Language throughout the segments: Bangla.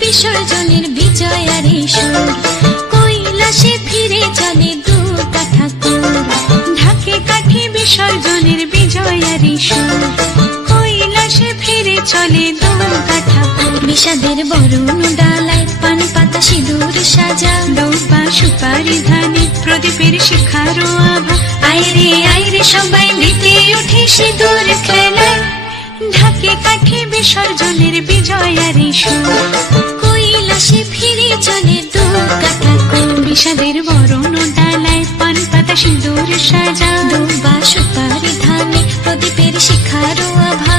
বিসর্জনের বিজয়ারি সুর কৈলাসে ফিরে চলে দু ঠাকুর। ঢাকে কাঠি বিসর্জনের বিজয়ারি সুর কৈলাসে ফিরে চলে দু ঠাকুর। বিষাদের বরণ ডালায় পান পাতা সিঁদুর সাজা, দৌপা সুপারি ধানে প্রদীপের শিখারো আভা। আইরে সবাই মেতে উঠে সিঁদুর খেলায়, ঢাকে কাঠি বিসর্জনের বিজয়ারি সুর কৈলাসে ফিরে চলে দু ঠাকুর। বিষাদের বরণ ডালায় পান পাতা সিঁদুর সাজা, দৌপা সুপারি ধানে প্রদীপের শিখারো আভা।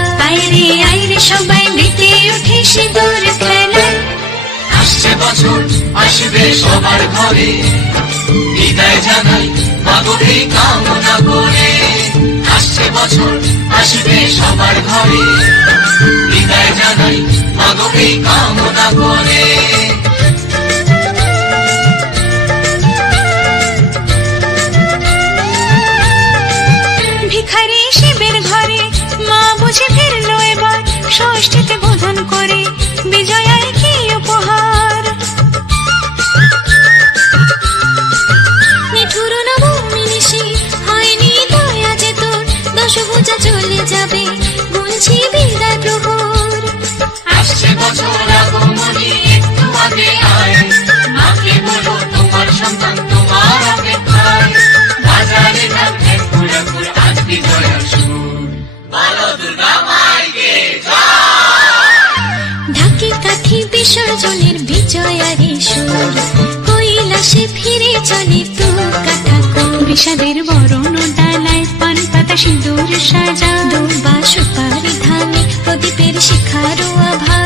আইরে সবাই মেতে উঠে সিঁদুর খেলায়। আসছে বছর আসবে সবার ঘরে, বিদায় জানাই মাগোকে কামনা করে। আসছে বছর আসবে সবার ঘরে, বিদায় জানাই মাগোকে কামনা করে। ভিখারি শিবের ঘরে মা বুঝে ফিরলো এবার, ষষ্ঠীতে বোধন করে বিজয়ায় কি উপহার। নিঠুর নবমী নিশি হয়নি দয়া যে তোর, দশভুজা চলে যাবে গুনছি বিদায় প্রহর। আসছে বছর আগমনী একটু আগে আয়, মাকে বলো তোমার সন্তান তোমার অপেক্ষায়। বাজারে থাকবে ঘুরে আজ বিজয়ের সুর, বলো দুর্গা মাইকে ঢাকে কাঠি বিসর্জনের বিজয়ারি সুর কৈলাসে ফিরে চলে দু ঠাকুর। বিষাদের বরণ ডালায় পান পাতা সিঁদুর সাজা, দৌপা সুপারি ধানে প্রদীপের শিখারো আভা।